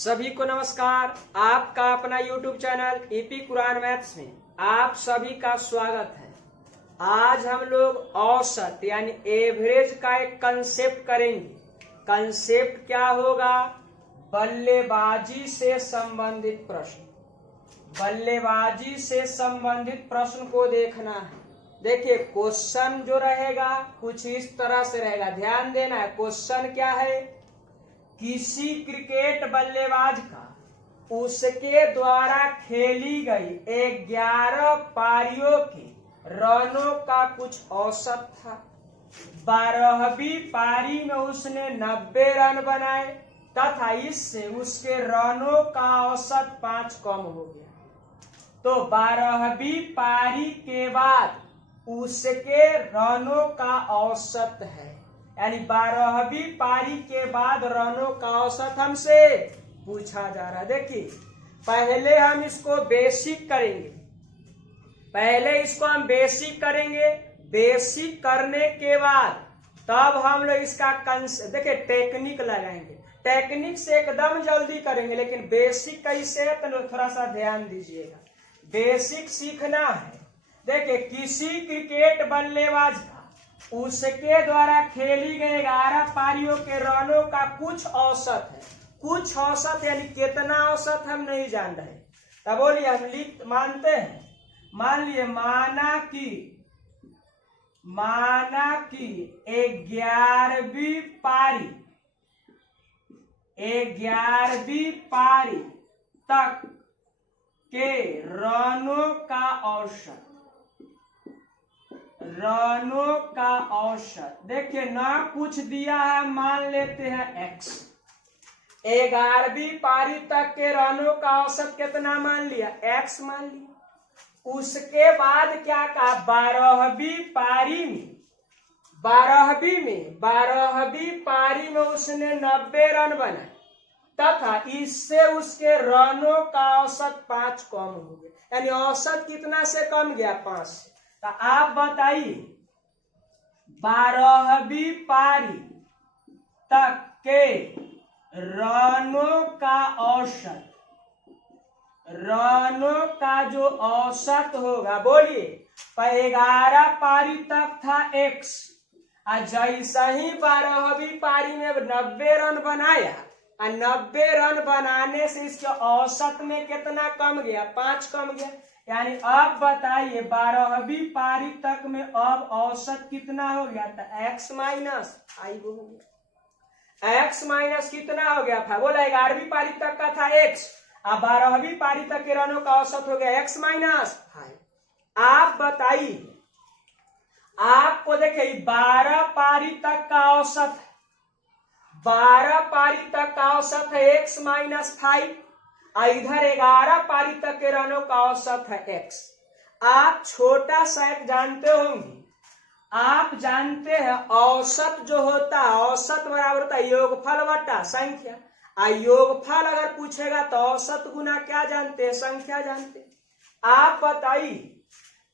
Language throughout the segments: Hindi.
सभी को नमस्कार। आपका अपना YouTube channel EP Quran maths में आप सभी का स्वागत है। आज हम लोग औसत यानी एवरेज का एक कंसेप्ट करेंगे। कंसेप्ट क्या होगा? बल्लेबाजी से संबंधित प्रश्न। बल्लेबाजी से संबंधित प्रश्न को देखना है। देखिए क्वेश्चन जो रहेगा कुछ इस तरह से रहेगा, ध्यान देना है। क्वेश्चन क्या है? किसी क्रिकेट बल्लेबाज का उसके द्वारा खेली गई 11 पारियों के रनों का कुछ औसत था। 12वीं पारी में उसने 90 रन बनाए तथा इससे उसके रनों का औसत 5 कम हो गया। तो 12वीं पारी के बाद उसके रनों का औसत है, यानी 12वीं पारी के बाद रनों का औसत हमसे पूछा जा रहा है। देखिए पहले हम इसको बेसिक करेंगे। बेसिक करने के बाद तब हम लोग इसका देखिए टेक्निक लगाएंगे। टेक्निक से एकदम जल्दी करेंगे, लेकिन बेसिक कैसे है तो थोड़ा सा ध्यान दीजिएगा। बेसिक सीखना है। देखिए किसी क्रिकेट बल्लेबाज का उसके द्वारा खेली गई 11 पारियों के रनों का कुछ औसत है। कुछ औसत यानी कितना औसत हम नहीं जान रहे। तब बोलिए हम मानते हैं। मान लिए माना कि 11वीं पारी तक के रनों का औसत देखिए ना कुछ दिया है, मान लेते हैं x। 11वीं पारी तक के रनों का औसत कितना मान लिया? x मान लिया। उसके बाद क्या कहा? 12वीं पारी में उसने 90 रन बनाए तथा इससे उसके रनों का औसत 5 कम हो गया। यानी औसत कितना से कम गया? 5 से। तो आप बताइए 12वीं पारी तक के रनों का जो औसत होगा, बोलिए 11 पारी तक था x, और जैसा ही 12वीं पारी में 90 रन बनाया, और 90 रन बनाने से इसके औसत में कितना कम गया? 5 कम गया। यानी अब बताइए 12वीं पारी तक में अब औसत कितना हो गया था? x माइनस 5 हो गया। x माइनस कितना हो गया था? बोला 11वीं पारी तक का था x, अब 12वीं पारी तक के रनों का औसत हो गया x माइनस 5। आप बताइए, आपको देखिए 12 पारी तक का औसत है। 12 पारी तक का औसत है x माइनस 5, इधर 11 पारी तक के रनों का औसत है x। आप छोटा सा एक जानते होंगे, आप जानते हैं औसत जो होता है, औसत बराबर होता है योगफल बटा संख्या। योगफल अगर पूछेगा तो औसत गुना क्या जानते हैं? संख्या जानते हैं। आप बताइए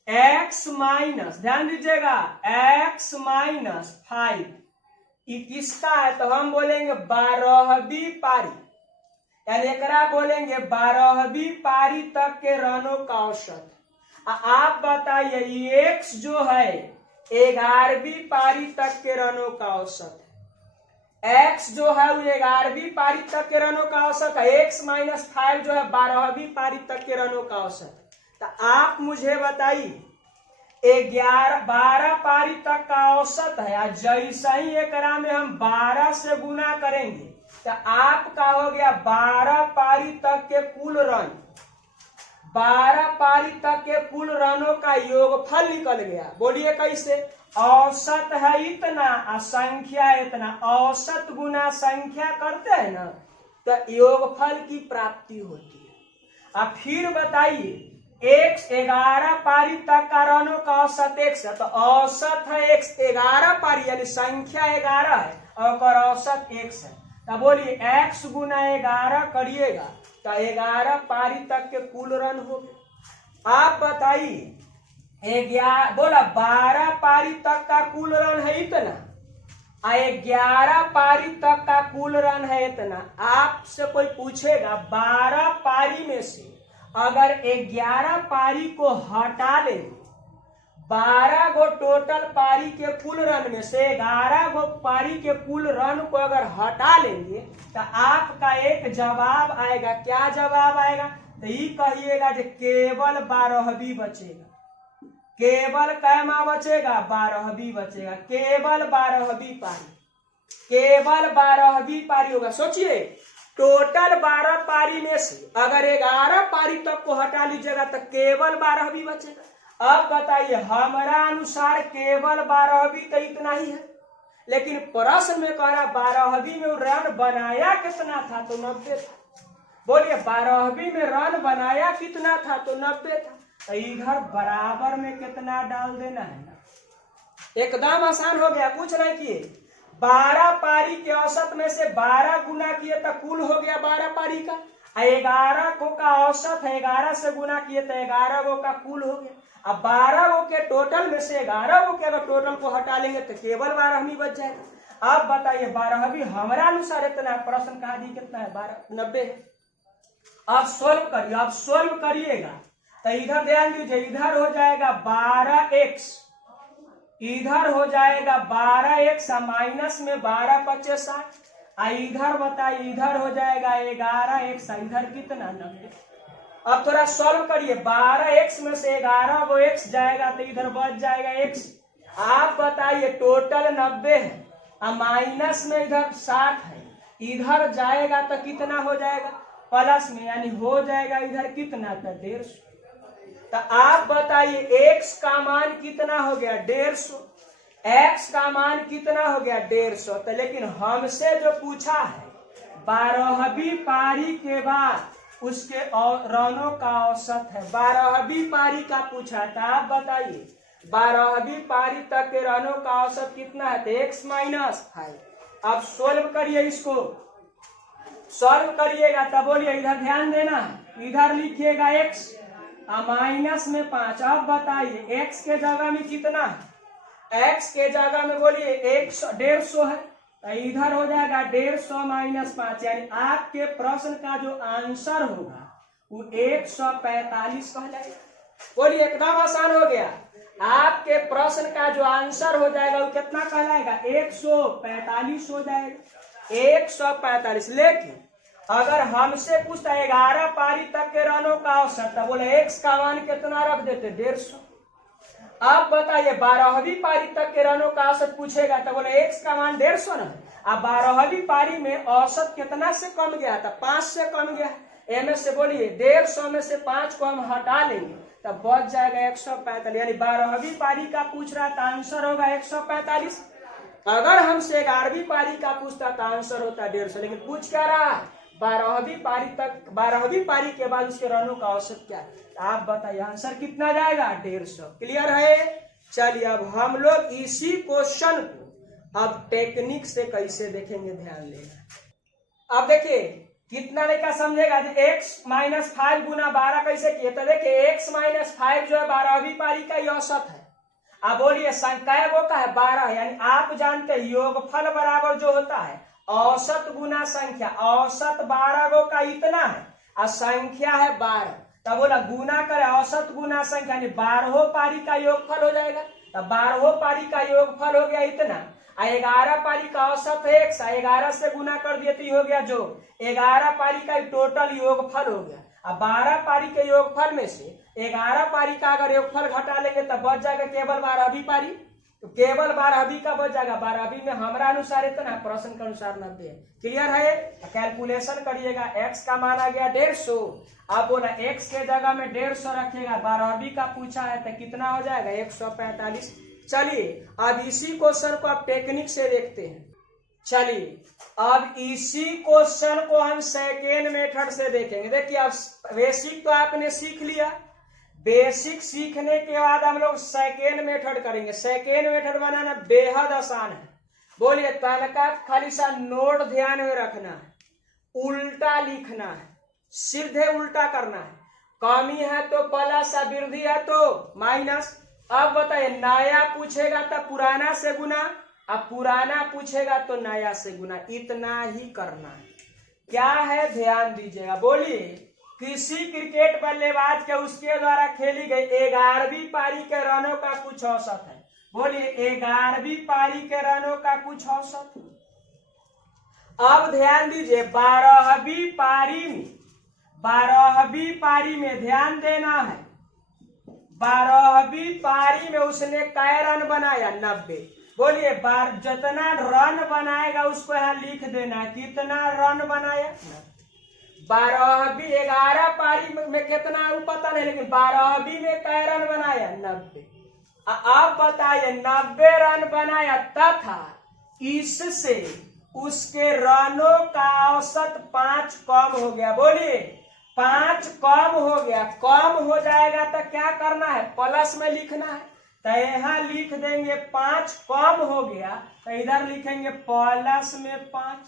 x माइनस, ध्यान दीजिएगा, x माइनस 5 ये किसका है? तो हम बोलेंगे 12वीं पारी, यानी एकरा बोलेंगे 12वीं पारी तक के रनों का औसत। आप बताइए x जो है 11वीं पारी तक के रनों का औसत है। x जो है वो 11वीं पारी तक के रनों का औसत है। x माइनस 5 जो है 12वीं पारी तक के रनों का औसत है। तो आप मुझे बताइए 12 पारी तक का औसत है, जैसा ही एकरा में हम 12 से गुना करेंगे तो आपका हो गया 12 पारी तक के कुल रन। 12 पारी तक के कुल रनों का योगफल निकल गया। बोलिए कैसे? औसत है इतना और संख्या इतना, औसत गुना संख्या करते हैं ना तो योगफल की प्राप्ति होती है। अब फिर बताइए x 11 पारी तक का रनों का औसत x है, तो औसत है x 11 पारी यानी संख्या 11 है और औसत x है। तो बोलिए x गुना 11 करिएगा तो 11 पारी तक के कुल रन हो गए। आप बताइए 12 पारी तक का कुल रन है इतना, 11 पारी तक का कुल रन है इतना। आपसे कोई पूछेगा 12 पारी में से अगर 11 पारी को हटा लेंगे, 12 गो टोटल पारी के कुल रन में से 11 गो पारी के कुल रन को अगर हटा लेंगे तो आपका एक जवाब आएगा। क्या जवाब आएगा? तो ये कहिएगा कि केवल 12वीं बचेगा। केवल कैमा बचेगा? 12वीं बचेगा। केवल 12वीं पारी, केवल 12वीं पारी होगा। सोचिए, टोटल 12 पारी में से अगर 11 पारी तक को हटा लीजिएगा तो केवल 12वीं बचेगा। अब बताइए, हमारा अनुसार केवल 12वीं तो इतना ही है, लेकिन प्रश्न में कह रहा 12वीं में रन बनाया कितना था? तो 90 था। बोलिए, 12वीं में रन बनाया कितना था? तो 90 था। तो इधर बराबर में कितना डाल देना है? एकदम आसान हो गया, कुछ नहीं किए। 12 पारी के औसत में से 12 गुना किए तो कुल हो गया 12 पारी का। 11 को का औसत है, 11 से गुना किए तो 11 गो का कुल हो गया। अब 12 गो के टोटल में से 11 गो के अगर टोटल को हटा लेंगे तो केवल 12वीं बच जाएगा। अब बताइए, 12वीं हमारा अनुसार इतना प्रश्न कहा दी कितना है? 90 है। अब सोल्व करिए। अब सोल्व करिएगा तो इधर ध्यान दीजिए, इधर हो जाएगा 12x, इधर हो जाएगा 12x, माइनस में 12 पचे 60, इधर बताइए, इधर हो जाएगा 11x, इधर कितना? 90। अब थोड़ा सॉल्व करिए। 12x में से 11 गो x जाएगा तो इधर बच जाएगा x। आप बताइए, टोटल 90 है, माइनस में इधर 60 है, इधर जाएगा तो कितना हो जाएगा? प्लस में, यानी हो जाएगा इधर कितना? तो 150। तो आप बताइए, x का मान कितना हो गया? 150। x का मान कितना हो गया? 150। तो लेकिन हमसे जो पूछा है 12वीं पारी के बाद उसके रनों का औसत है, 12वीं पारी का पूछा था। आप बताइए, 12वीं पारी तक के रनों का औसत कितना है? तो x माइनस 5। अब सोल्व करिए, इसको सॉल्व करिएगा तब बोलिए, इधर ध्यान देना, इधर लिखिएगा x माइनस में 5। अब बताइए, x के जगह में कितना है? x के जगह में बोलिए 150 है, तो इधर हो जाएगा 150 माइनस 5, यानी आपके प्रश्न का जो आंसर होगा वो 145 कहलाएगा। बोलिए, एकदम आसान हो गया। आपके प्रश्न का जो आंसर हो जाएगा वो कितना कहलाएगा? 145 हो जाएगा, 145। लेकिन अगर हमसे पूछता है 11 पारी तक के रनों का औसत, तो बोले x का मान कितना रख देते? 150। अब बताइए, 12वीं पारी तक के रनों का औसत पूछेगा तो बोले x का मान 150 ना। अब 12वीं पारी में औसत कितना से कम गया था? 5 से कम गया। एम से बोलिए 150 में से 5 को हम हटा लेंगे तब बच जाएगा 145, यानी 12वीं पारी का पूछ रहा था, आंसर होगा 145। अगर हमसे 11वीं पारी का पूछता तो आंसर होता 150, लेकिन पूछ क्या रहा है? 12वीं पारी तक, 12वीं पारी के बाद उसके रनों का औसत क्या है? आप बताइए, आंसर कितना जाएगा? 150। क्लियर है? चलिए, अब हम लोग इसी क्वेश्चन को अब टेक्निक से कैसे देखेंगे, ध्यान देना। अब देखिए, कितना लेकर समझेगा? x माइनस 5 गुना 12 कैसे किए? तो देखिए, x माइनस 5 जो है 12वीं पारी का ही औसत है। अब बोलिए, संख्या वो का है? 12, यानी आप जानते हैं योगफल बराबर जो होता है औसत गुना संख्या। औसत 12 गो का इतना है और संख्या है 12, तब बोला गुना करे औसत गुना संख्या, यानी 12 पारी का योगफल हो जाएगा। तब 12 पारी का योगफल हो गया इतना, 11 पारी का औसत है x, 11 से गुना कर दिए तो हो गया जो 11 पारी का टोटल योगफल हो गया। अब 12 पारी के योगफल में से 11 पारी का अगर योगफल घटा लेंगे तब बच जाएगा केवल 12वीं पारी, तो केवल 12वीं का बच जाएगा। 12वीं में हमारा अनुसार इतना, प्रश्न के अनुसार 90 है। क्लियर है? कैलकुलेशन करिएगा, x का मान आ गया 150। अब बोला x के जगह में 150 रखिएगा, 12वीं का पूछा है तो कितना हो जाएगा? 145। चलिए, अब इसी क्वेश्चन को आप टेक्निक से देखते हैं। चलिए, अब इसी क्वेश्चन को हम सेकेंड मेथड से देखेंगे। देखिए, अब बेसिक तो आपने सीख लिया, बेसिक सीखने के बाद हम लोग सेकेंड मेथड करेंगे। सेकेंड मेथड बनाना बेहद आसान है। बोलिए, तनका खाली सा नोट ध्यान में रखना है, उल्टा लिखना है, सीधे उल्टा करना है। कमी है तो प्लस, वृद्धि है तो माइनस। अब बताइए, नया पूछेगा तो पुराना से गुना, अब पुराना पूछेगा तो नया से गुना, इतना ही करना है। क्या है ध्यान दीजिएगा, बोलिए। किसी क्रिकेट बल्लेबाज के उसके द्वारा खेली गई 11वीं पारी के रनों का कुछ औसत है। बोलिए 11वीं पारी के रनों का कुछ औसत है। अब ध्यान दीजिए 12वीं पारी में ध्यान देना है। 12वीं पारी में उसने कै रन बनाया? 90। बोलिए जितना रन बनाएगा उसको यहाँ लिख देना, कितना रन बनाया? 12वीं 11 पारी में कितना वो पता नहीं, लेकिन 12वीं में कै रन बनाया? 90। अब बताइए 90 रन बनाया तथा इससे उसके रनों का औसत 5 कम हो गया। बोलिए 5 कम हो गया। कम हो जाएगा तो क्या करना है? प्लस में लिखना है। तो यहाँ लिख देंगे 5 कम हो गया, तो इधर लिखेंगे प्लस में 5।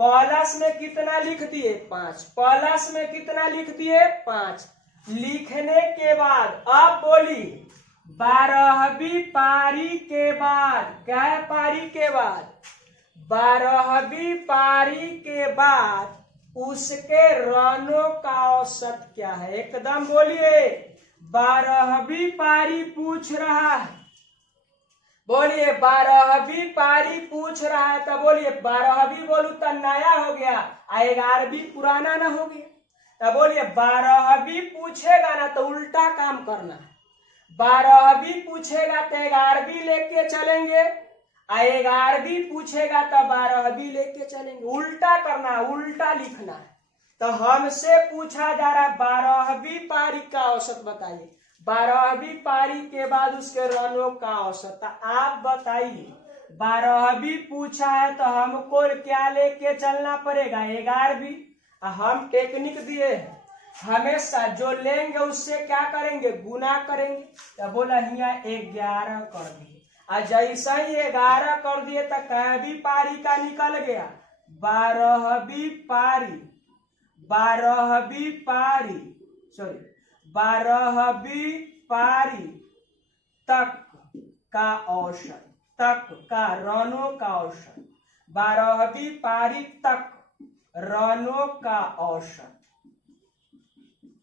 प्लस में कितना लिख दिए? 5। प्लस में कितना लिख दिए? 5। लिखने के बाद अब बोलिए 12वीं पारी के बाद, क्या है पारी के बाद? 12वीं पारी के बाद उसके रनों का औसत क्या है? एकदम बोलिए 12वीं पारी पूछ रहा है। बोलिए 12वीं पारी पूछ रहा है, तो बोलिए 12वीं बोलू तो नया हो गया, 11वीं पुराना ना हो गया। तो बोलिए 12वीं पूछेगा ना तो उल्टा काम करना है। 12वीं पूछेगा तो 11वीं लेके चलेंगे, 11वीं पूछेगा तो 12वीं लेके चलेंगे। उल्टा करना है, उल्टा लिखना है। तो हमसे पूछा जा रहा है 12वीं पारी का औसत बताइए। 12वीं पारी के बाद उसके रनों का औसत। आप बताइए 12वीं पूछा है तो हमको क्या लेके चलना पड़ेगा? 11वीं। हम टेक्निक दिए हैं, हमेशा जो लेंगे उससे क्या करेंगे? गुना करेंगे। तो बोला यहाँ 11 कर दिए, और जैसा ही 11 कर दिए तो कैवी पारी का निकल गया? 12वीं पारी। 12वीं पारी तक का औसत, तक का रनों का औसत। 12वीं पारी तक रनों का औसत।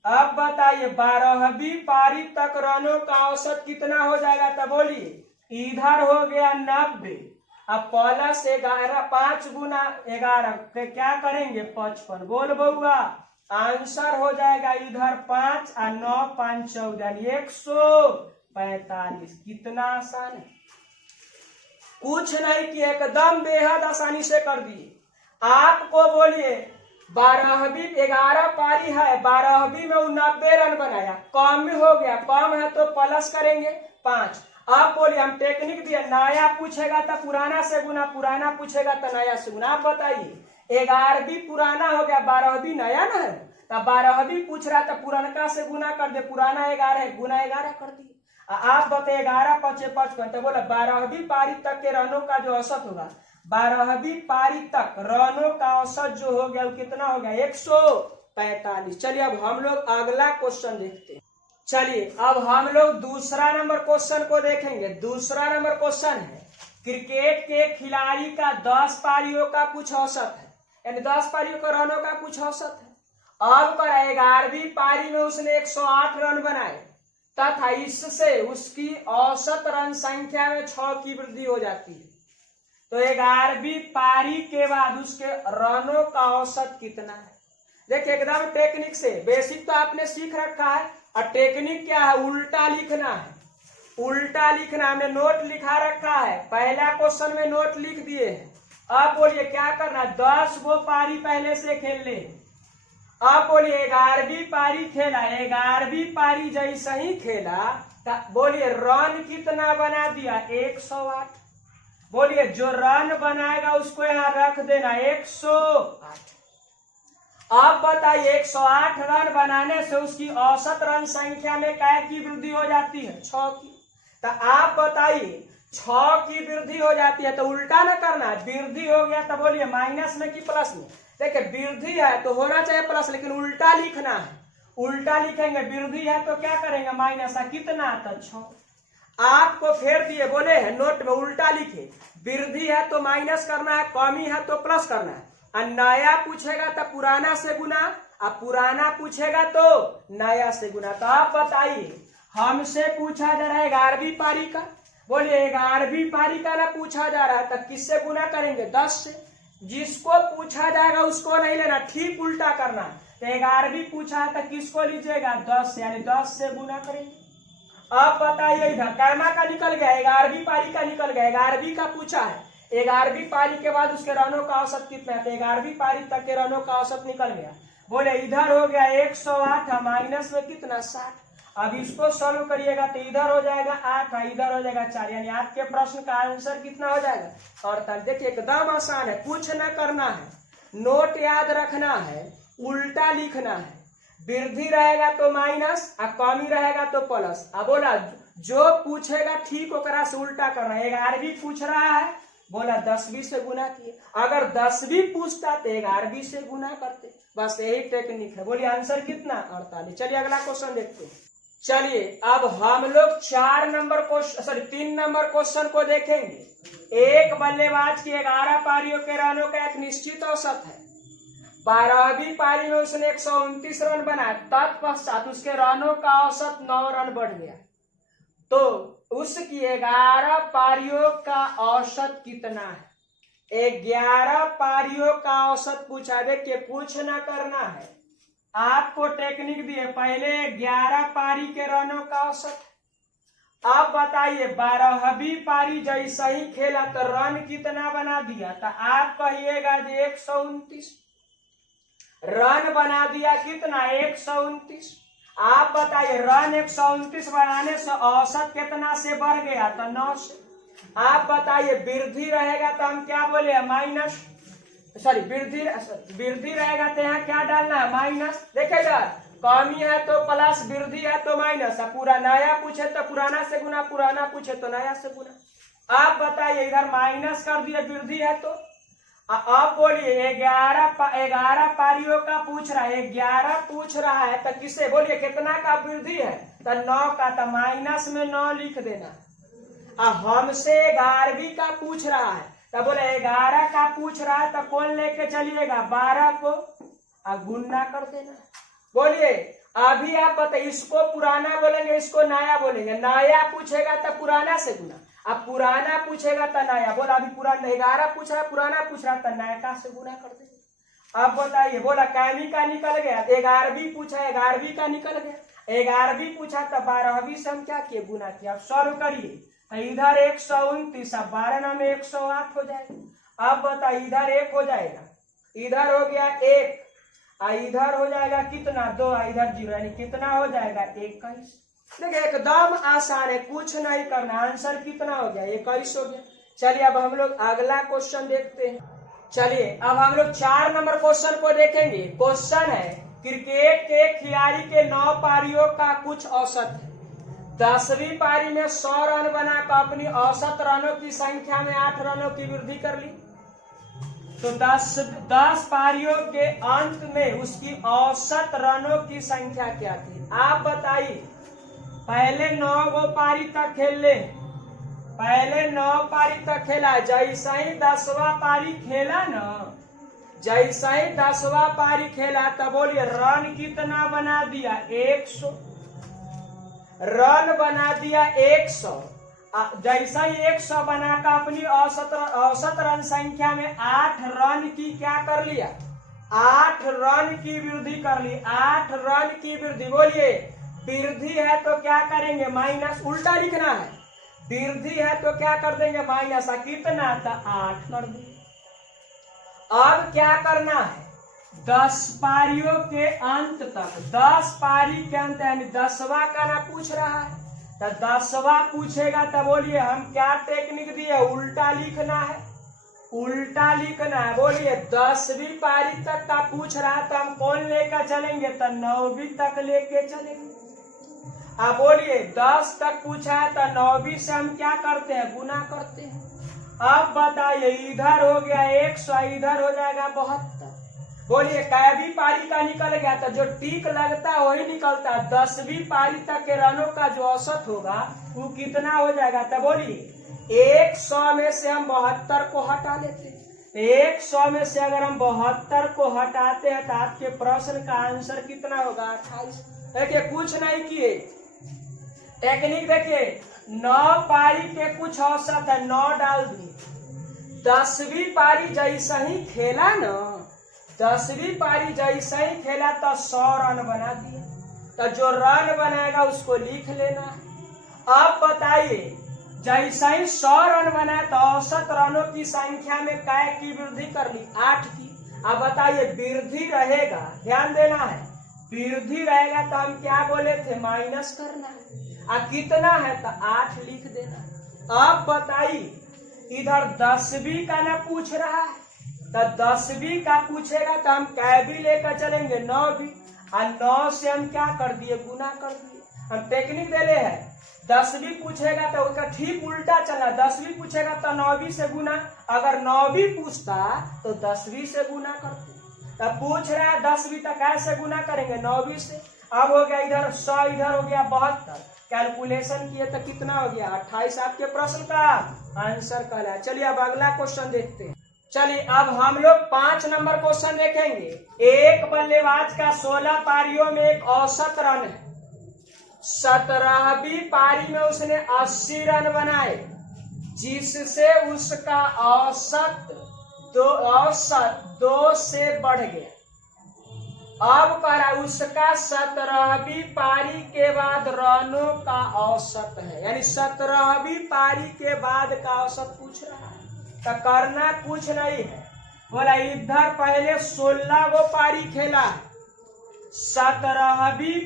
अब बताइए 12वीं पारी तक रनों का औसत कितना हो जाएगा? तो बोलिए इधर हो गया 90, अब प्लस 11, 5 गुना 11 क्या करेंगे? 55। बोल बउआ आंसर हो जाएगा इधर 5 और 9 5 14 145। कितना आसान है, कुछ नहीं कि एकदम बेहद आसानी से कर दिए। आपको बोलिए 12वीं 11 पारी है, 12वीं में 90 रन बनाया, कम हो गया, कम है तो प्लस करेंगे 5। आप बोलिए हम टेक्निक दिया, नया पूछेगा तो पुराना से गुना, पुराना पूछेगा तो नया से गुना। आप बताइए 11वीं पुराना हो गया, 12वीं नया ना है, तो 12वीं पूछ रहा था पुराना से गुना कर दे, पुराना 11 गुना 11 कर दिए। आप बताइए 11 5 55, तो बोला 12वीं पारी तक के रनों का जो औसत होगा, 12वीं पारी तक रनों का औसत जो हो गया वो कितना हो गया? 145। चलिए अब हम लोग अगला क्वेश्चन देखते हैं। चलिए अब हम लोग दूसरा नंबर क्वेश्चन को देखेंगे। दूसरा नंबर क्वेश्चन है क्रिकेट के खिलाड़ी का 10 पारियों का कुछ औसत है, यानी 10 पारियों का रनों का कुछ औसत है। अब कर 11वीं पारी में उसने 108 रन बनाए तथा इससे उसकी औसत रन संख्या में 6 की वृद्धि हो जाती है। तो 11वीं पारी के बाद उसके रनों का औसत कितना है? देखिए एकदम टेक्निक से, बेसिक तो आपने सीख रखा है, और टेक्निक क्या है? उल्टा लिखना है। उल्टा लिखना, हमने नोट लिखा रखा है, पहला क्वेश्चन में नोट लिख दिए हैं। अब बोलिए क्या करना? 10 वो पारी पहले से खेल ले। अब बोलिए 11वीं पारी खेला, 11वीं पारी जैसे ही खेला बोलिए रन कितना बना दिया? 108। बोलिए जो रन बनाएगा उसको यहाँ रख देना 108। अब बताइए 108 रन बनाने से उसकी औसत रन संख्या में क्या की वृद्धि हो जाती है? 6 की। तो आप बताइए 6 की वृद्धि हो जाती है तो उल्टा ना करना है, वृद्धि हो गया तो बोलिए माइनस में कि प्लस में? देखिए वृद्धि है तो होना चाहिए प्लस, लेकिन उल्टा लिखना है। उल्टा लिखेंगे, वृद्धि है तो क्या करेंगे? माइनस। कितना? तो 6। आपको फेर दिए, बोले है नोट में उल्टा लिखे, वृद्धि है तो माइनस करना है, कमी है तो प्लस करना है। और नया पूछेगा तो पुराना से गुना, और पुराना पूछेगा तो नया से गुना। तो आप बताइए, हमसे पूछा जा रहा है 11वीं पारी का, बोलिए 11वीं पारी का ना पूछा जा रहा है, तो किससे गुना करेंगे? 10 से। जिसको पूछा जाएगा उसको नहीं लेना, ठीक उल्टा करना है। तो 11वीं पूछा है तो किसको लीजिएगा? 10 से, यानी 10 से गुना करेंगे। अब बताइए इधर कैमा का निकल गया, 11वीं पारी का निकल गया। 11वीं का पूछा है, 11वीं पारी के बाद उसके रनों का औसत कितना है? तो 11वीं पारी तक के रनों का औसत निकल गया। बोले इधर हो गया 108, माइनस में कितना? 60। अब इसको सॉल्व करिएगा तो इधर हो जाएगा 8, इधर हो जाएगा 4, यानी आपके प्रश्न का आंसर कितना हो जाएगा? 48। देखिए एकदम आसान है, कुछ न करना है, नोट याद रखना है, उल्टा लिखना है। वृद्धि रहेगा तो माइनस, और कमी रहेगा तो प्लस। अब बोला जो पूछेगा ठीक ओकरा से उल्टा करना है। 11वीं पूछ रहा है, बोला 10वीं से गुना किए। अगर 10वीं पूछता तो 11वीं से गुना करते। बस यही टेक्निक है। बोलिए आंसर कितना? 48। चलिए अगला क्वेश्चन देखते हैं। चलिए अब हम लोग 3 नंबर क्वेश्चन को देखेंगे। एक बल्लेबाज की 11 पारियों के रनों का एक निश्चित औसत है। 12वीं पारी में उसने 129 रन बनाए, तत्पश्चात उसके रनों का औसत 9 रन बढ़ गया। तो उसकी 11 पारियों का औसत कितना है? 11 पारियों का औसत पूछा। देखिए कुछ ना करना है, आपको टेक्निक दिए, पहले 11 पारी के रनों का औसत। अब बताइए 12वीं पारी जैसा ही खेला तो रन कितना बना दिया? तो आप कहिएगा 129 रन बना दिया। कितना? 129। आप बताइए रन 129 बनाने से औसत कितना से बढ़ गया? तो 9 से। आप बताइए वृद्धि रहेगा तो हम क्या बोले? माइनस, वृद्धि रहेगा तो यहाँ क्या डालना है? माइनस। देखिएगा कमी है तो प्लस, वृद्धि है तो माइनस। पूरा नया पूछे तो पुराना से गुना, पुराना पूछे तो नया से गुना। आप बताइए इधर माइनस कर दिए, वृद्धि है तो। अब बोलिए 11 पारियों का पूछ रहा है, 11 पूछ रहा है तो किसे? बोलिए कितना का वृद्धि है? तो 9 का, तो माइनस में 9 लिख देना। हमसे 11वीं का पूछ रहा है तो बोले 11 का पूछ रहा है तो कौन लेके चलिएगा? 12 को गुना कर देना। बोलिए अभी आप बताइए, इसको पुराना बोलेंगे, इसको नया बोलेंगे? नया पूछेगा तो पुराना से गुना, अब पुराना पूछेगा तो नया। बोला अभी पुराना 11 पूछ रहा है, पुराना पूछ रहा तो नया का से गुना कर देंगे। अब बताइए, बोला कैमी का निकल गया, 11वीं पूछा, 11वीं का निकल गया। 11वीं पूछा तो 12वीं से हम क्या किए? गुना किया। अब सॉल्व करिए, इधर 129, 12 में 108 हो जाएगा। अब बताइए इधर 1 हो जाएगा, इधर हो गया 1, इधर हो जाएगा कितना? 2, इधर 0, यानी कितना हो जाएगा? 21। देखिए एकदम आसान है, कुछ नहीं करना। आंसर कितना हो गया? 21 हो गया। चलिए अब हम लोग अगला क्वेश्चन देखते हैं। चलिए अब हम लोग 4 नंबर क्वेश्चन को देखेंगे। क्वेश्चन है क्रिकेट के खिलाड़ी के 9 पारियों का कुछ औसत है। 10वीं पारी में 100 रन बनाकर अपनी औसत रनों की संख्या में 8 रनों की वृद्धि कर ली। तो 10 पारियों के अंत में उसकी औसत रनों की संख्या क्या थी? आप बताइए। पहले 9 पारी तक खेल ले, पहले 9 पारी तक खेला। जैसा ही 10वां पारी खेला ना, जैसा ही 10वां पारी खेला तब बोलिए रन कितना बना दिया? 100 रन बना दिया। 100 जैसा ही 100 बनाकर अपनी औसत रन संख्या में 8 रन की क्या कर लिया? 8 रन की वृद्धि कर ली। 8 रन की वृद्धि। बोलिए वृद्धि है तो क्या करेंगे? माइनस, उल्टा लिखना है। वृद्धि है तो क्या कर देंगे? माइनस। कितना था? 8 कर देंगे। अब क्या करना है? 10 पारियों के अंत तक, 10 पारी के अंत, यानी 10वां का ना पूछ रहा है तो 10वां पूछेगा तो बोलिए हम क्या टेक्निक दिए? उल्टा लिखना है, उल्टा लिखना है। बोलिए 10वीं पारी तक का पूछ रहा है तो हम कौन लेकर चलेंगे? तो 9वीं तक लेके चलेंगे। अब बोलिए 10 तक पूछा है तो 9वीं से हम क्या करते हैं? गुना करते हैं। अब बताइए इधर हो गया 100, इधर हो जाएगा 72। बोलिए कैवी पारी का निकल गया तो जो टिक लगता है वही निकलता है। 10वीं पारी तक के रनों का जो औसत होगा वो कितना हो जाएगा? तो बोलिए 100 में से हम 72 को हटा लेते हैं। 100 में से अगर हम 72 को हटाते हैं तो आपके प्रश्न का आंसर कितना होगा? 28। देखिए कुछ नहीं किए, टेक्निक देखिए, 9 पारी के कुछ औसत है, 9 डाल दी। 10वीं पारी जैसा ही खेला ना, 10वीं पारी जैसा ही खेला तो 100 रन बना दिया। तो जो रन बनाएगा उसको लिख लेना है। अब बताइए, जैसा ही 100 रन बनाए तो औसत रनों की संख्या में काय की वृद्धि कर ली? 8 की। अब बताइए वृद्धि रहेगा, ध्यान देना है, वृद्धि रहेगा तो हम क्या बोले थे? माइनस करना है। अब कितना है तो 8 लिख देना। अब बताइए, इधर 10वीं का ना पूछ रहा है, तो 10वीं का पूछेगा तो हम कै भी लेकर चलेंगे? 9 भी। और 9 से हम क्या कर दिए? गुना कर दिए। हम टेक्निक दे हैं, 10वीं पूछेगा तो उसका ठीक उल्टा चला, 10वीं पूछेगा तो 9वीं से गुना, अगर 9वीं पूछता तो 10वीं से गुना करते। तब पूछ रहा है 10वीं तक कैसे गुना करेंगे? 9वीं से। अब हो गया इधर 100, इधर हो गया 72, कैलकुलेशन किए तो कितना हो गया? 28 आपके प्रश्न का आंसर कहला। चलिए अब अगला क्वेश्चन देखते हैं। चलिए अब हम लोग 5 नंबर क्वेश्चन देखेंगे। एक बल्लेबाज का 16 पारियों में एक औसत रन है। 17वीं पारी में उसने 80 रन बनाए, जिससे उसका औसत 2 से बढ़ गया। अब कह रहा उसका 17वीं पारी के बाद रनों का औसत है, यानी 17वीं पारी के बाद का औसत पूछ रहा है। तो करना कुछ नहीं है, बोला इधर पहले 16 गो पारी खेला है, 17वीं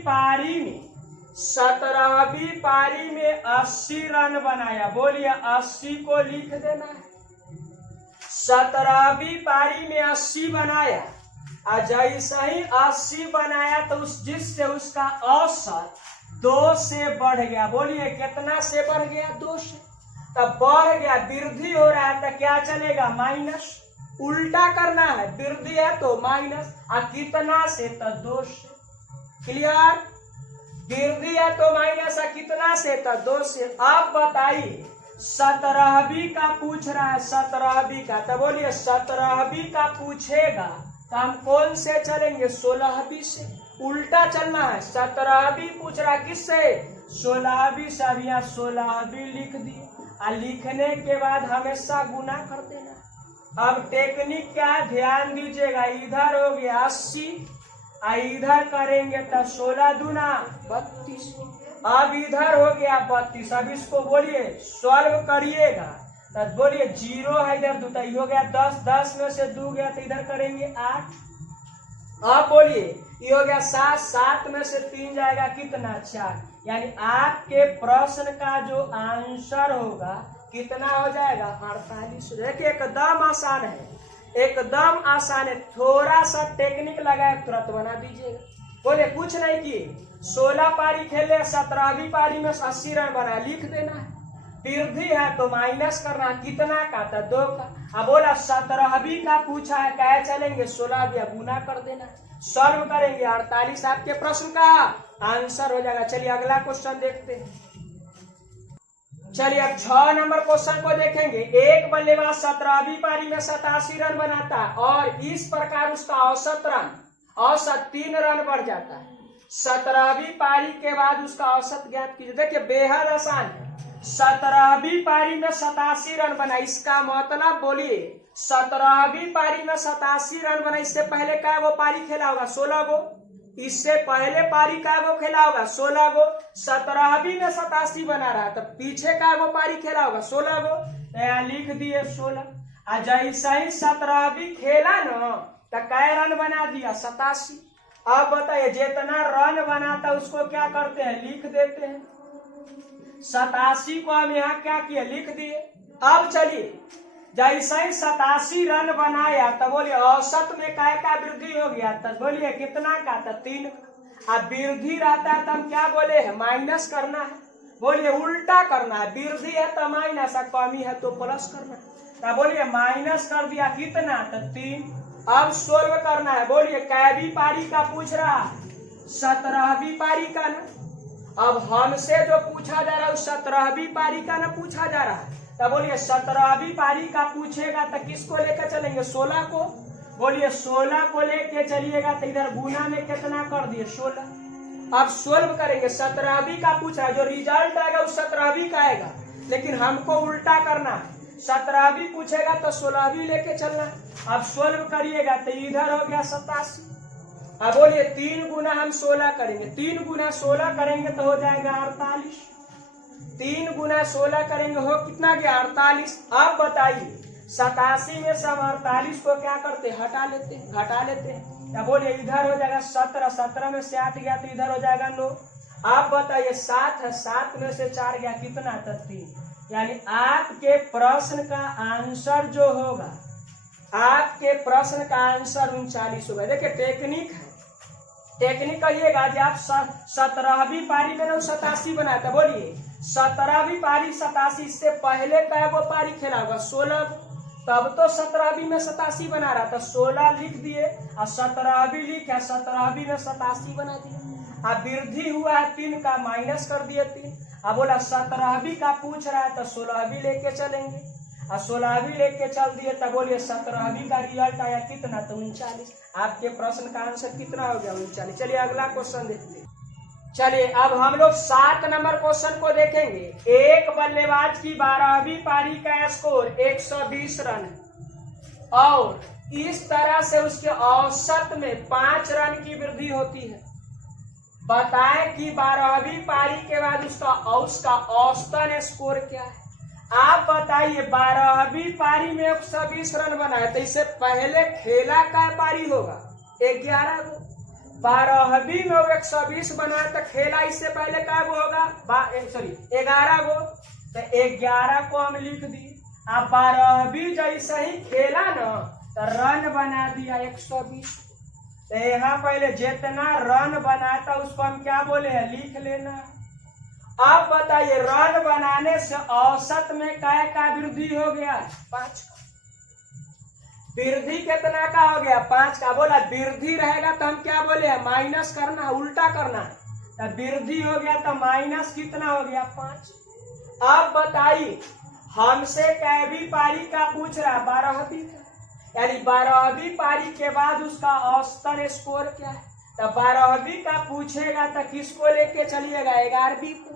पारी में 80 रन बनाया। बोलिए 80 को लिख देना है। 17वीं पारी में 80 बनाया, और जैसा ही 80 बनाया तो जिससे उसका औसत 2 से बढ़ गया। बोलिए कितना से बढ़ गया? 2 से। तब बढ़ गया, वृद्धि हो रहा है तो क्या चलेगा? माइनस। उल्टा करना है, वृद्धि है तो माइनस, और कितना से? तो 2 से। क्लियर? वृद्धि है तो माइनस, और कितना से? तो 2 से। अब बताइए 17वीं का पूछ रहा है, 17वीं का, तो बोलिए 17वीं का पूछेगा तो हम कौन से चलेंगे? 16वीं से। उल्टा चलना है, 17वीं पूछ रहा किससे? 16वीं से। अब यहाँ 16वीं लिख दिए, और लिखने के बाद हमेशा गुना कर देना। अब टेक्निक क्या, ध्यान दीजिएगा, इधर हो गया 80, और इधर करेंगे तो 16 दूना 32। अब इधर हो गया 32। अब इसको बोलिए सॉल्व करिएगा, तो बोलिए 0 है इधर 2, तो हो गया 10, 10 में से 2 गया तो इधर करेंगे 8। अब बोलिए ये हो गया 7, 7 में से 3 जाएगा कितना? 4। यानी आपके प्रश्न का जो आंसर होगा कितना हो जाएगा? 48। देखिए एकदम आसान है, एकदम आसान है, थोड़ा सा टेक्निक लगाए तुरंत बना दीजिएगा। बोले कुछ नहीं किए, 16 पारी खेले, 17वीं पारी में 80 रन बनाए, लिख देना है। वृद्धि है तो माइनस करना, कितना का? तो 2 का। अब बोला 17वीं का पूछा है, क्या चलेंगे? 16 गुना कर देना, सॉल्व करेंगे 48 आपके प्रश्न का आंसर हो जाएगा। चलिए अगला क्वेश्चन देखते हैं। चलिए अब 6 नंबर क्वेश्चन को देखेंगे। एक बल्लेबाज 17वीं पारी में 87 रन बनाता है, और इस प्रकार उसका औसत 3 रन बढ़ जाता है। 17वीं पारी के बाद उसका औसत ज्ञात कीजिए। देखिए बेहद आसान है, 17वीं पारी में 87 रन बना, इसका मतलब बोलिए 17वीं पारी में 87 रन बना, इससे पहले क्या वो पारी खेला होगा? 16 गो। इससे पहले पारी का गो खेला होगा? 16 गो। 17वीं में 87 बना रहा, तो पीछे का गो पारी खेला होगा? 16 गो। तो यहाँ लिख दिए 16। और जैसा ही 17वीं खेला न तो कै रन बना दिया? 87। अब बताइए जितना रन बनाता उसको क्या करते हैं? लिख देते हैं। 87 को हम यहाँ क्या किए? लिख दिए। अब चलिए जैसे ही 87 रन बनाया तो बोलिए औसत में काय का वृद्धि हो गया? तो बोलिए कितना का? तो 3 का। अब वृद्धि रहता है तो हम क्या बोले हैं? माइनस करना है। बोलिए उल्टा करना है, वृद्धि है तो माइनस, कमी है तो प्लस करना है। तो बोलिए माइनस कर दिया, कितना? तो 3। अब सोल्व करना है। बोलिए कैवी पारी का पूछ रहा? 17वीं पारी का ना। अब हमसे जो पूछा जा रहा है 17वीं पारी का ना पूछा जा रहा है। तो बोलिए 17वीं पारी का पूछेगा तो किसको लेकर चलेंगे? 16 को। बोलिए 16 को लेके चलिएगा तो इधर गुना में कितना कर दिए? 16। अब सोल्व करेंगे। 17वीं का पूछ रहा है, जो रिजल्ट आएगा वो 17वीं का आएगा, लेकिन हमको उल्टा करना है। 17वीं पूछेगा तो 16वीं लेके चलना। अब सोल्व करिएगा तो इधर हो गया 87। अब बोलिए 3 गुना हम 16 करेंगे, 3 गुना 16 करेंगे तो हो जाएगा 48। 3 गुना 16 करेंगे हो कितना गया? 48। अब बताइए 87 में से हम 48 को क्या करते? हटा लेते हैं, घटा लेते हैं। या बोलिए इधर हो जाएगा 17, 17 में से 8 गया तो इधर हो जाएगा 9। आप बताइए 7 है, 7 में से 4 गया कितना? तो 3। यानी आपके प्रश्न का आंसर जो होगा, आपके प्रश्न का आंसर 39 होगा। देखिए टेक्निक है, टेक्निक कहिएगा जी। आप 17वीं पारी में ना 87 बनाया था, बोलिए 17वीं पारी 87 से पहले क्या वो पारी खेला होगा? 16। तब तो 17वीं में 87 बना रहा था, 16 लिख दिए और 17वीं लिखा, 17वीं में 87 बना दिया। अब वृद्धि हुआ है 3 का, माइनस कर दिए 3। अब बोला 17वीं का पूछ रहा है तो 16वीं लेके चलेंगे, और 16वीं लेके चल दिए। तब बोलिए 17वीं का रिजल्ट आया कितना? तो 39। आपके प्रश्न का आंसर कितना हो गया? 39। चलिए अगला क्वेश्चन देखते हैं। चलिए अब हम लोग 7 नंबर क्वेश्चन को देखेंगे। एक बल्लेबाज की 12वीं पारी का स्कोर 120 रन है और इस तरह से उसके औसत में 5 रन की वृद्धि होती है। बताएं कि 12वीं पारी के बाद उसका औसतन स्कोर क्या है? आप बताइए 12वीं पारी में 120 रन बना है तो इससे पहले खेला क्या पारी होगा? 11 गो। 12वीं में 120 बना है तो खेला इससे पहले क्या वो होगा? 11 गो। तो 11 को हम लिख दिए। अब 12वीं जैसे ही खेला ना तो रन बना दिया 120। तो यहाँ पहले जितना रन बनाया था उसको हम क्या बोले हैं? लिख लेना। अब बताइए रन बनाने से औसत में क्या का वृद्धि हो गया? 5 का। वृद्धि कितना का हो गया? 5 का। बोला वृद्धि रहेगा तो हम क्या बोले हैं? माइनस करना, उल्टा करना। तो वृद्धि हो गया तो माइनस कितना हो गया? 5। अब बताइए हमसे कैवी पारी का पूछ रहा है? 12वीं का। यानी 12वीं पारी के बाद उसका औसतन स्कोर क्या है? तो 12वीं का पूछेगा तो किसको लेके चलिएगा? 11वीं को।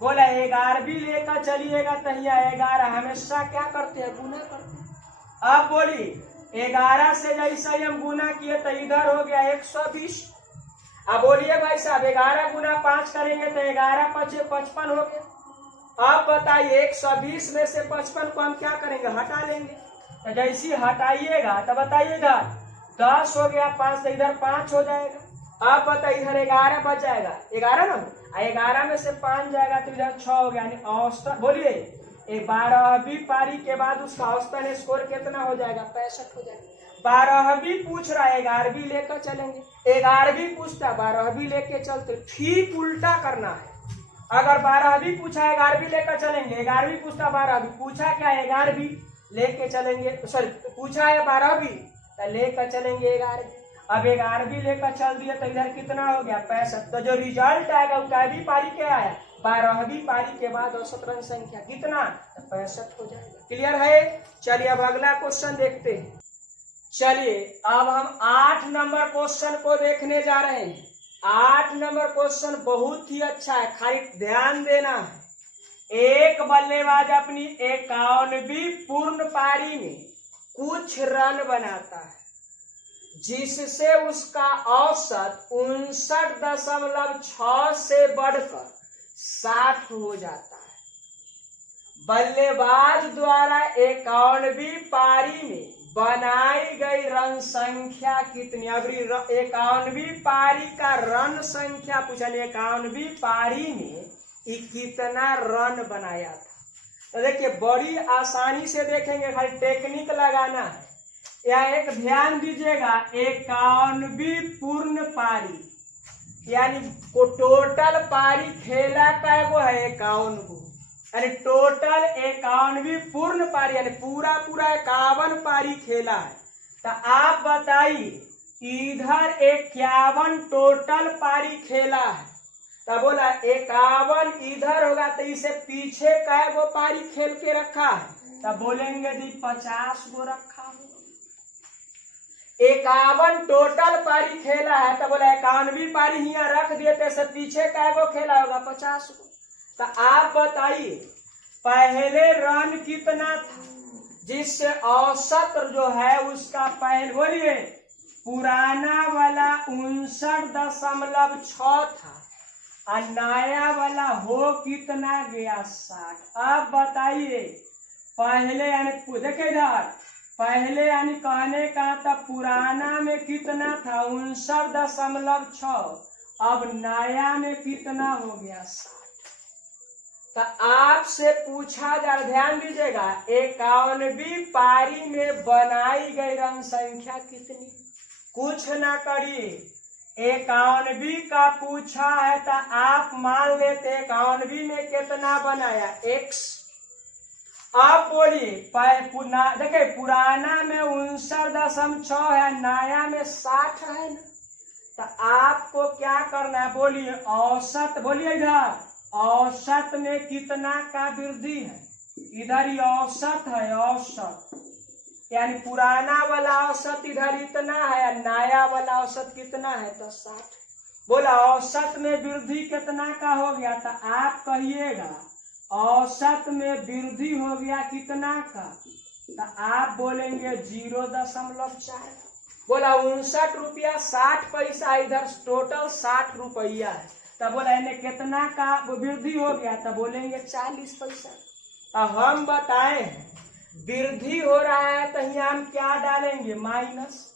बोला 11वीं लेकर चलिएगा तो यहाँ 11 हमेशा क्या करते हैं? गुना करते हैं। अब बोलिए 11 से जैसे ही हम गुना किए तो इधर हो गया 120। अब बोलिए भाई साहब 11 गुना 5 करेंगे तो 11 5 55 हो गया। अब बताइए 120 में से 55 को हम क्या करेंगे? हटा लेंगे। तो जैसे ही हटाइएगा तो बताइए इधर 10 हो गया, 5 तो इधर 5 हो जाएगा। अब बताइए इधर 11 बच जाएगा, 11 ना, 11 में से 5 जाएगा तो इधर 6 हो गया। यानी औसतन बोलिए 12वीं पारी के बाद उसका औसतन स्कोर कितना हो जाएगा? 65 हो जाएगा। 12वीं पूछ रहा है 11वीं लेकर चलेंगे, 11वीं पूछता 12वीं लेके चलते। ठीक उल्टा करना है। अगर 12वीं पूछा 11वीं लेकर चलेंगे, 11वीं पूछता 12वीं, पूछा क्या 11वीं लेके चलेंगे, सॉरी पूछा है 12वीं तो लेकर चलेंगे 11वीं। अब 11वीं लेकर चल दिया तो इधर कितना हो गया? 65। तो जो रिजल्ट आएगा वो कैवी पारी क्या आया? 12वीं पारी के बाद औसत रन संख्या कितना? 65 हो जाएगा। क्लियर है? चलिए अब अगला क्वेश्चन देखते हैं। चलिए अब हम 8 नंबर क्वेश्चन को देखने जा रहे हैं। 8 नंबर क्वेश्चन बहुत ही अच्छा है, खाली ध्यान देना है। एक बल्लेबाज अपनी 51वीं पूर्ण पारी में कुछ रन बनाता है जिससे उसका औसत 59.6 से बढ़कर 60 हो जाता है। बल्लेबाज द्वारा 51वीं पारी में बनाई गई रन संख्या कितनी? अब 51वीं पारी का रन संख्या पूछा, 51वीं पारी में कितना रन बनाया था। तो देखिए बड़ी आसानी से देखेंगे, खाली टेक्निक लगाना है। या एक ध्यान दीजिएगा 51वीं पूर्ण पारी यानी टोटल पारी खेला का वो है 51 को, यानी टोटल 51वीं पूर्ण पारी यानी पूरा 51 पारी खेला है। तो आप बताइए इधर 51 टोटल पारी खेला है तब बोला 51 इधर होगा तो इसे पीछे का वो पारी खेल के रखा है, तब बोलेंगे जी 50 गो रखा है। 51 टोटल पारी खेला है, तब बोला 51वीं पारी यहाँ रख दिए तो इसे पीछे का वो खेला होगा 50 गो। तो आप बताइए पहले रन कितना था, जिससे औसत जो है उसका पहले बोलिए पुराना वाला 59.6 था और नया वाला हो कितना गया 60। अब बताइए पहले यानी देखे इधर पहले यानी कहने का था पुराना में कितना था 59.6, अब नया में कितना हो गया 60। तो आपसे पूछा जा, ध्यान दीजिएगा 51वीं पारी में बनाई गई रन संख्या कितनी, कुछ ना करिए 51वीं का पूछा है तो आप मान लेते 51वीं में कितना बनाया x। आप बोलिए देखिए पुराना में 59.6 है, नया में 60 है ना, तो आपको क्या करना है बोलिए औसत, बोलिए इधर औसत में कितना का वृद्धि है, इधर ही औसत है, औसत यानी पुराना वाला औसत इधर इतना है, नया वाला औसत कितना है तो 60। बोला औसत में वृद्धि कितना का हो गया, तो आप कहिएगा औसत में वृद्धि हो गया कितना का, तो आप बोलेंगे 0.4। बोला 59 रुपया 60 पैसा, इधर टोटल 60 रुपया है, तब बोला इन्हें कितना का वृद्धि हो गया, तब बोलेंगे 40 पैसा। अब हम बताए वृद्धि हो रहा है तो यहाँ हम क्या डालेंगे माइनस।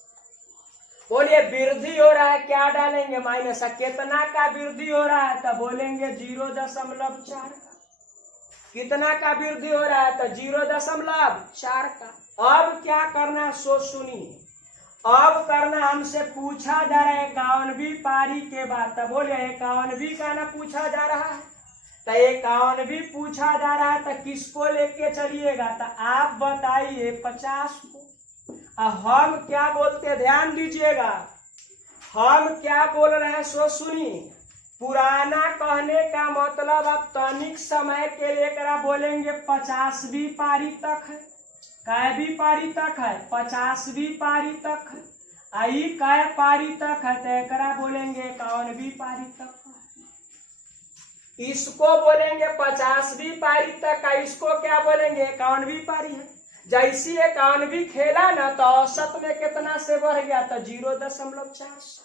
बोलिए वृद्धि हो रहा है क्या डालेंगे माइनस, कितना का वृद्धि हो रहा है तो बोलेंगे 0.4 का। कितना का वृद्धि हो रहा है तो 0.4 का। अब क्या करना सो सुनिए, अब करना हमसे पूछा जा रहा है 51वीं पारी के बाद, तो बोले 51वीं का ना पूछा जा रहा है, तो 51वीं पूछा जा रहा है तो किसको लेके चलिएगा, तो आप बताइए 50 को। हम क्या बोलते ध्यान दीजिएगा, हम क्या बोल रहे हैं सो सुनिए। पुराना कहने का मतलब अब तनिक समय के लिए करा बोलेंगे 50वीं पारी तक है, कैवी पारी तक है 50वीं पारी तक है, आई कै पारी तक है तो एकरा बोलेंगे 51वीं पारी तक है। इसको बोलेंगे 50वीं पारी तक का, इसको क्या बोलेंगे 51वीं पारी है। जैसी 51वीं खेला ना तो औसत में कितना से बढ़ गया तो 0.4,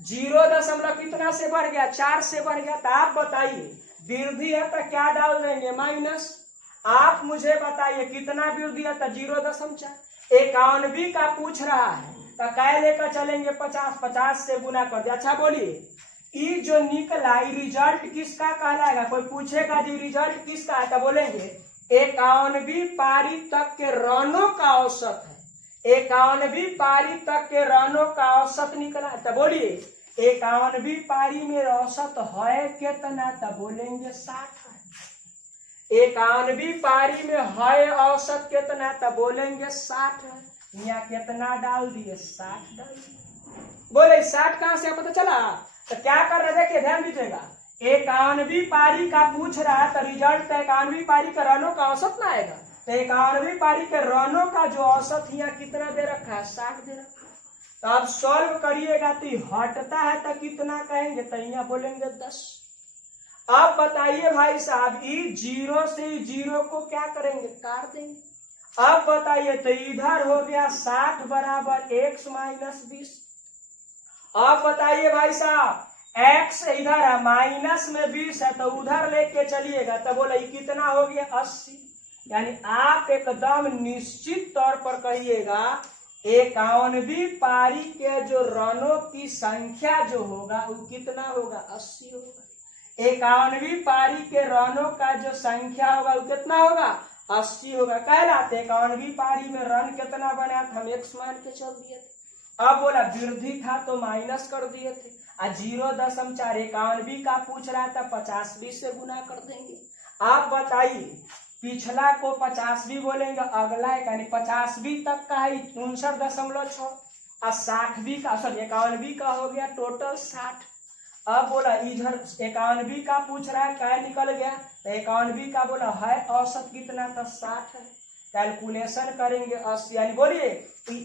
0 कितना से बढ़ गया 4 से बढ़ गया। तो आप बताइए वृद्धि है तो क्या डाल देंगे माइनस। आप मुझे बताइए कितना वृद्धि है तो 0.4। 51वीं का पूछ रहा है तो कै लेकर चलेंगे 50, 50 से गुना कर दिया। अच्छा बोलिए ये जो निकला रिजल्ट किसका कहलाएगा, कोई पूछेगा जी रिजल्ट किसका है तो बोलेंगे 51वीं पारी तक के रनों का औसत है। 51वीं पारी तक के रनों का औसत निकला तो बोलिए 51वीं पारी में औसत है कितना तो बोलेंगे 60 है। 51वीं पारी में है औसत कितना तो बोलेंगे 60 है। यहाँ कितना डाल दिए 60 डाल दिए। बोले 60 कहां से पता चला, तो क्या कर रहे देखिए ध्यान दीजिएगा 51वीं पारी का पूछ रहा है तो रिजल्ट 51वीं पारी का रनों का औसत ना आएगा, तो 51वीं पारी के रनों का जो औसत यहाँ कितना दे रखा है 60 दे रखा है। तो आप सॉल्व करिएगा तो हटता है तो कितना कहेंगे तो यहाँ बोलेंगे 10। अब बताइए भाई साहब ये 0 से 0 को क्या करेंगे काट देंगे। अब बताइए तो इधर हो गया 60 बराबर x माइनस 20। अब बताइए भाई साहब x इधर है माइनस में 20 है तो उधर लेके चलिएगा तो बोला ये कितना हो गया 80। यानी आप एकदम निश्चित तौर पर कहिएगा 51वीं पारी के जो रनों की संख्या जो होगा वो कितना होगा 80 होगा। 51वीं पारी के रनों का जो संख्या होगा वो कितना होगा 80 होगा। कहलाते 51वीं पारी में रन कितना बना था हम x मान के चल दिए थे। अब बोला वृद्धि था तो माइनस कर दिए थे। 0.4 51वीं का पूछ रहा था 50वीं से गुना कर देंगे। आप बताइए पिछला को 50वीं बोलेंगे, अगला यानी 50वीं तक का है 59.6 और 60वीं का 51वीं का हो गया टोटल 60। अब बोला इधर 91 का पूछ रहा है, क्या निकल गया, तो 91 का बोला है औसत कितना, तो 60 है। कैलकुलेशन करेंगे 80, यानी बोलिए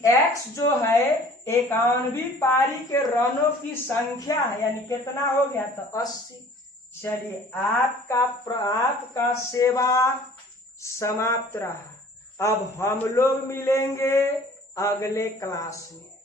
x जो है 91 पारी के रनों की संख्या है, यानी कितना हो गया, तो 80। चलिए आपका सेवा समाप्त रहा। अब हम लोग मिलेंगे अगले क्लास में।